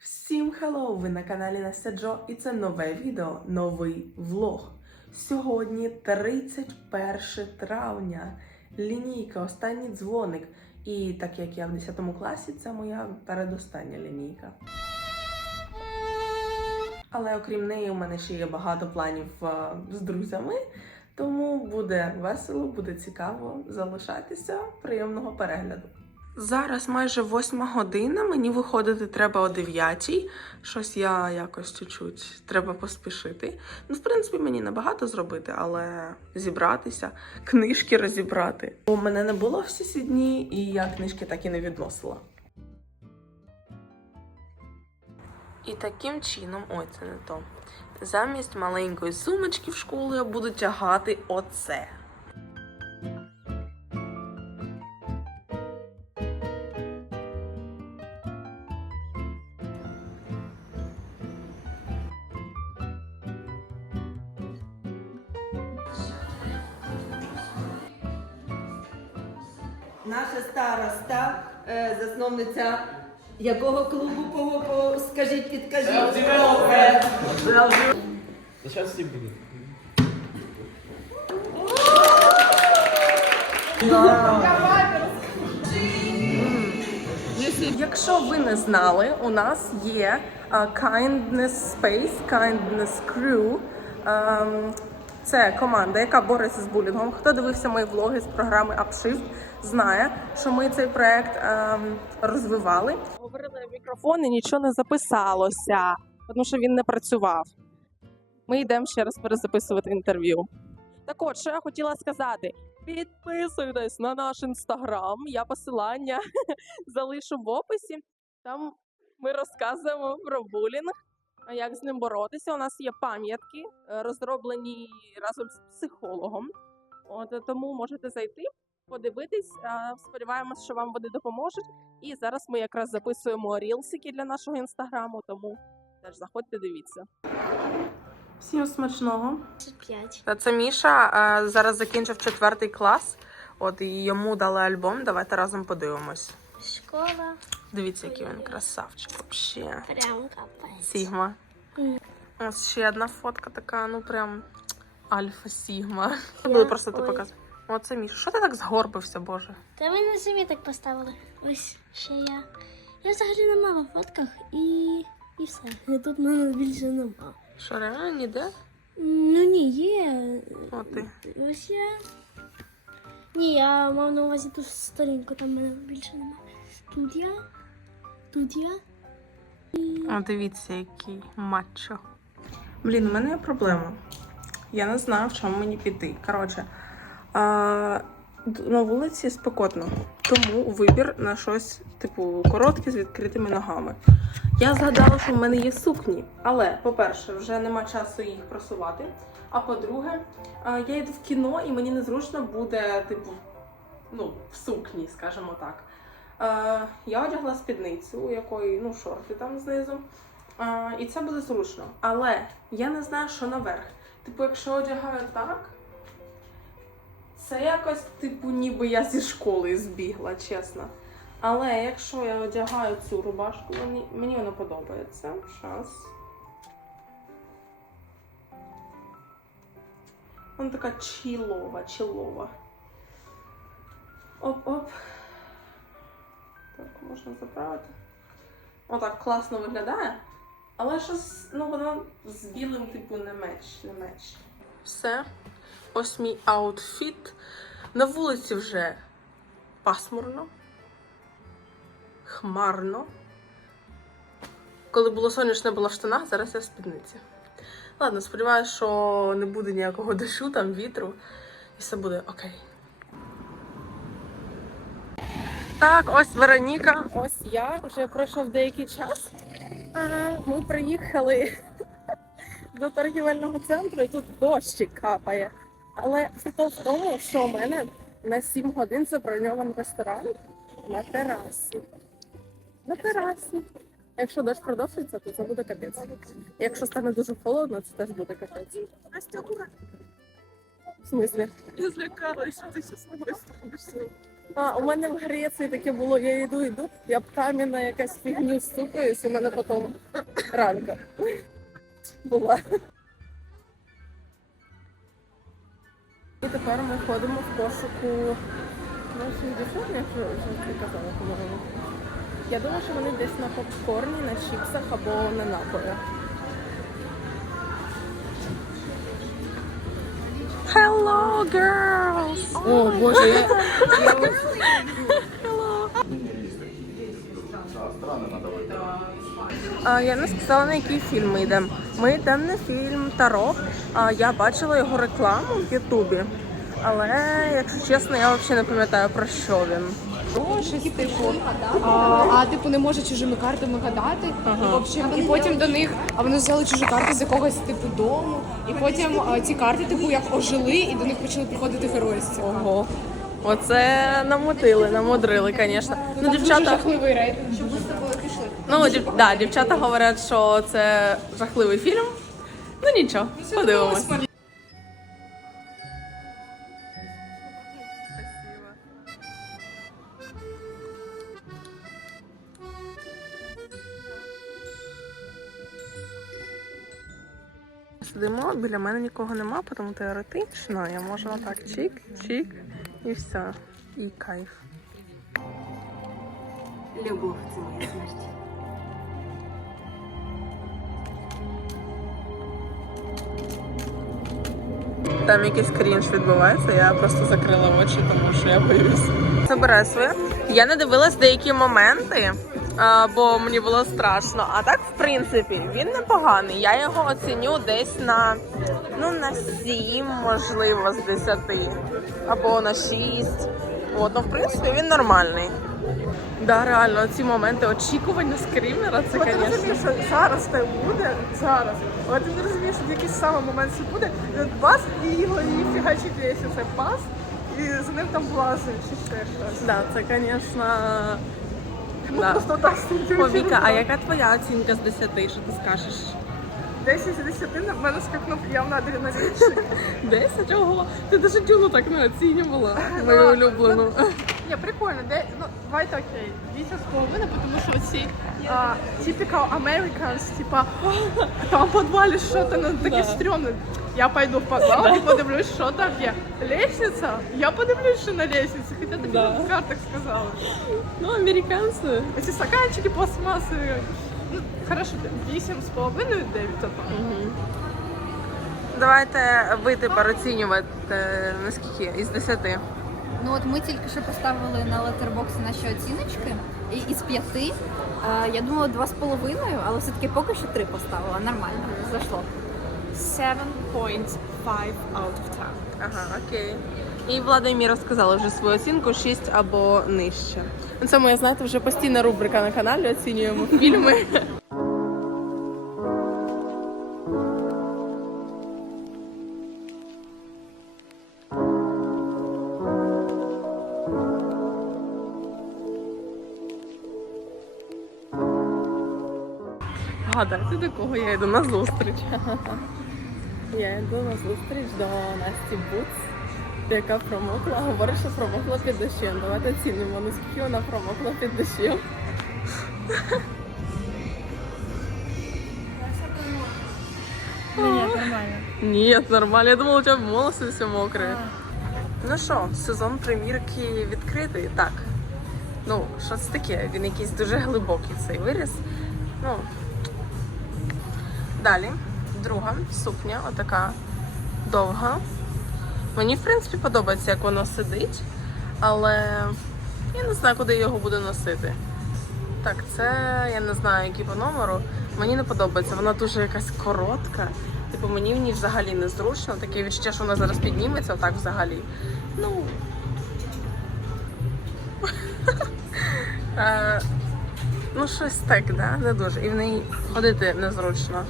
Всім хеллоу! Ви на каналі Настя Джо і це нове відео, новий влог. Сьогодні 31 травня. Лінійка, останній дзвоник. І так як я в 10 класі, це моя передостання лінійка. Але окрім неї, у мене ще є багато планів е, з друзями. Тому буде весело, буде цікаво. Залишайтеся. Приємного перегляду. Зараз майже восьма година. Мені виходити треба о 9. Щось я якось чуть-чуть треба поспішити. Ну, в принципі, мені небагато зробити, але зібратися, книжки розібрати. У мене не було всі ці дні, і я книжки так і не відносила. І таким чином, ой, це не то. Замість маленької сумочки в школу я буду тягати оце. Староста, е, засновниця якого клубу по, по скажіть, підкажіть. Сейчас не будет. Якщо ви не знали, у нас є а, Kindness Space, Kindness Crew. Ем, Це команда, яка бореться з булінгом. Хто дивився мої влоги з програми Upshift, знає, що ми цей проект ем, розвивали. Говорили в мікрофон і нічого не записалося, тому що він не працював. Ми йдемо ще раз перезаписувати інтерв'ю. Так от, що я хотіла сказати: підписуйтесь на наш інстаграм. Я посилання залишу в описі. Там ми розказуємо про булінг, а як з ним боротися. У нас є пам'ятки, е, розроблені разом з психологом. От тому можете зайти, подивитись. а, Сподіваємось, що вам вони допоможуть. І зараз ми якраз записуємо рілсики для нашого інстаграму, тому теж заходьте, дивіться. Всім смачного. 5. Та Це Міша зараз закінчив четвертий клас. От і йому дали альбом. Давайте разом подивимось. Школа Дивіться, який він красавчик вообще. прям капець. Сігма. Ось ще одна фотка така, ну прям альфа Сігма. Буду просто ти показувати. Оце Міша. Що ти так згорбився, боже? Та ви не самі так поставили. Ось ще я. Я взагалі не мала фотках і. і все. І Тут мене більше нема. Що реально ніде? Ну ні, є. От ти. Ось я. Ні, я мав на увазі ту сторінку, там мене більше нема. Тут я. Тут я. О, дивіться, який матчо. Блін, у мене є проблема. Я не знаю, в чому мені піти. Коротше, а, на вулиці спекотно, тому вибір на щось, типу, коротке з відкритими ногами. Я згадала, що в мене є сукні, але, по-перше, вже нема часу їх просувати. А по-друге, а, я йду в кіно і мені незручно буде, типу, ну, в сукні, скажімо так. Е, я одягла спідницю, у якої ну, шорти там знизу. Е, і це буде зручно. Але я не знаю, що наверх. Типу, якщо одягаю так, це якось, типу, ніби я зі школи збігла, чесно. Але якщо я одягаю цю рубашку, мені, мені вона подобається. Щас. Вона така чілова, чілова. Оп-оп. Можна заправити. Отак класно виглядає. Але щось, ну, воно з білим, типу, не меч, не меч. Все. Ось мій аутфіт. На вулиці вже пасмурно, хмарно. Коли було сонячно, була в штанах, зараз я в спідниці. Ладно, сподіваюся, що не буде ніякого дощу, там вітру, і все буде окей. Так, ось Вероніка, ось я. Вже пройшов деякий час. Ми приїхали до торгівельного центру і тут дощик капає. Але прикол в тому, що у мене на 7 годин заброньований ресторан на терасі. На терасі. Якщо дощ продовжиться, то це буде капець. Якщо стане дуже холодно, це теж буде капець. В смислі? Я злякалась, що ти щас не А, у мене в Греції таке було, я йду, йду, я об камінь якась фігню стукаюсь, у мене потім ранка була. І тепер ми ходимо в пошуку наших дівчат, я вже вже казала, по-моєму. Я думаю, що вони десь на попкорні, на чіпсах або на напоях. Girls! О, боже, я, А, я не сказала, на який фільм ми йдемо. Ми йдемо на фільм Таро. А, я бачила його рекламу в Ютубі. Але, якщо чесно, я взагалі не пам'ятаю про що він. О, щось типу. А, а типу не може чужими картами гадати. І, в общем, і потім до них, а вони взяли чужі карти з якогось типу дому. І потім а, ці карти, типу, як ожили, і до них почали приходити герої з цього. Ого. Оце намотили, намудрили, звісно. Ну, Дуже дівчата, жахливий рейтинг. Щоб ну, дів, да, дівчата говорять, що це жахливий фільм. Ну нічого, подивимось. Сидимо, біля мене нікого нема, тому теоретично я можу отак чик, чик і все. І кайф. Любов це моя смерть. Там якийсь крінж відбувається, я просто закрила очі, тому що я боюсь. Забираю своє. Я не дивилась деякі моменти, бо мені було страшно. А так, в принципі, він непоганий. Я його оціню десь на ну на 7, можливо, з 10. Або на 6. От, ну, в принципі, він нормальний. Да, реально, ці моменти очікування скрімера, це, От ти розумієш, що зараз це буде, зараз. Але ти не розумієш, що в якийсь саме момент це буде, і от бас, і його і фігачить лестниця, бас, і за ним там влази, чи ще щось. Да, це, звісно. Ну, Да. просто так сидів. О, Віка, а яка твоя оцінка з 10? Що ти скажеш? 10 з 10 на мене скакнув явно адреналінчик. 10? Ого, ти даже тюну так не оцінювала. Мою улюблену. Ні, прикольно, де, ну, давайте окей, 8 з половиною, тому що оці а, typical Americans, типа, там в підвалі що то ну, таке стрьомне. Я пойду в підвал і подивлюсь, що там є. Лестниця? Я подивлюсь, що на лестниці, хоча тобі Да. на картах сказала. Ну, американці. Ці стаканчики пластмасові. Ну, хорошо, 8 з половиною, 9 там. Давайте ви тепер оцінювати наскільки із 10. Ну от ми тільки що поставили на летербоксі наші оціночки. І із п'яти е, я думала два з половиною, але все-таки поки що три поставила. Нормально, зайшло. 7.5 out of 10. Ага, окей. І Влада і Міра сказали вже свою оцінку 6 або нижче. Ну, Це моя, знаєте, вже постійна рубрика на каналі. Оцінюємо фільми. Гадайте, до кого я йду на зустріч. Я йду на зустріч до Насті Буц, яка промокла, говорить, що промокла під дощем. Давайте оцінимо, наскільки вона промокла під дощем. Ні, нормально. Я думала, у тебе волоси все мокре. Ну що, сезон примірки відкритий. Так. Ну, що це таке? Він якийсь дуже глибокий цей виріс. Ну, Далі, друга сукня, отака довга. Мені, в принципі, подобається, як воно сидить, але я не знаю, куди його буду носити. Так, це я не знаю, який по номеру. Мені не подобається, вона дуже якась коротка. Типу, мені в ній взагалі незручно. Таке відчуття, що вона зараз підніметься, отак взагалі. Ну. Е, Ну, щось так, да? не дуже. І в неї ходити незручно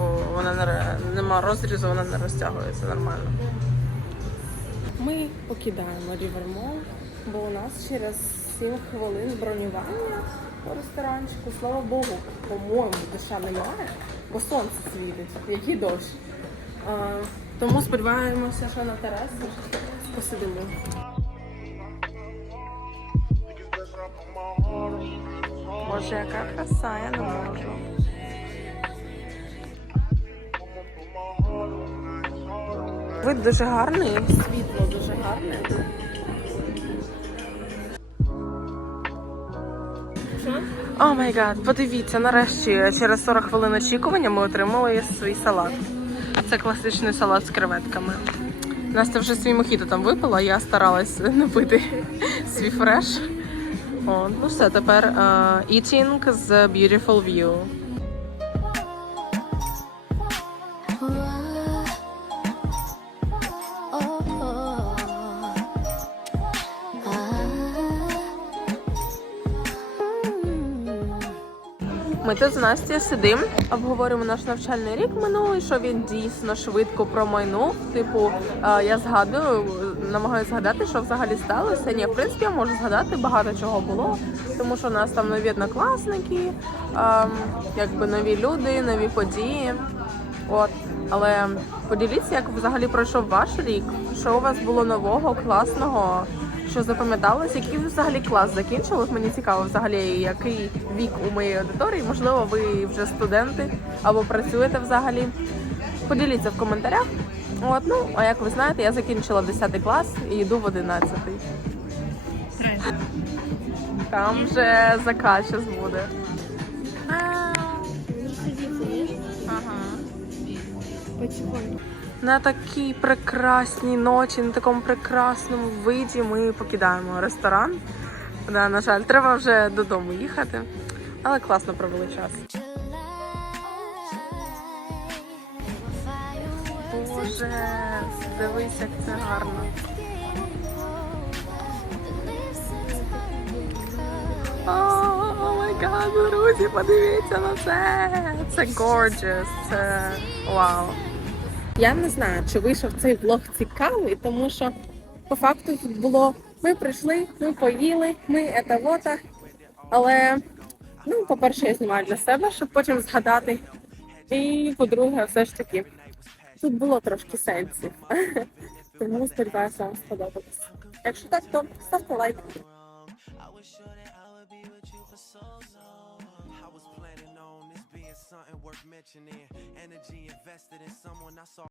бо вона не нема розрізу, вона не розтягується нормально. Ми покидаємо Рівермол, бо у нас через 7 хвилин бронювання по ресторанчику. Слава Богу, по-моєму, душа немає, бо сонце світить, який дощ. А, Тому сподіваємося, що на тересі посидимо. Боже, яка краса, я не можу. Вид дуже гарний, світло дуже гарне. О май гад, подивіться, нарешті через 40 хвилин очікування ми отримали свій салат. Це класичний салат з креветками. Настя вже свій мохіто там випила, я старалась не пити свій фреш. О, ну все, тепер е, eating з Beautiful View. Ми тут з Настю сидимо, обговорюємо наш навчальний рік минулий, що він дійсно швидко промайнув. Типу, е, я згадую, намагаюся згадати, що взагалі сталося. Ні, в принципі, я можу згадати багато чого було, тому що у нас там нові однокласники, ем, якби нові люди, нові події. От, але поділіться, як взагалі пройшов ваш рік, що у вас було нового, класного, що запам'яталось, який ви взагалі клас закінчили. Мені цікаво, взагалі, який вік у моєї аудиторії. Можливо, ви вже студенти або працюєте взагалі. Поділіться в коментарях. От, ну, а як ви знаєте, я закінчила 10 клас і йду в 11. Там вже закат щас буде. На такій прекрасній ночі, на такому прекрасному виді ми покидаємо ресторан. Да, на жаль, треба вже додому їхати, але класно провели час. Боже, дивись, як це гарно. О май гад, друзі, подивіться на це. Це gorgeous, це вау. Я не знаю, чи вийшов цей влог цікавий, тому що по факту тут було ми прийшли, ми поїли, ми етавота. Але, ну, по-перше, я знімаю для себе, щоб потім згадати. І по-друге, все ж таки, тут було трошки сенсів. Тому сподіваюся, вам сподобалось. Якщо так, то ставте лайк. Worth mentioning. Energy invested in someone I saw.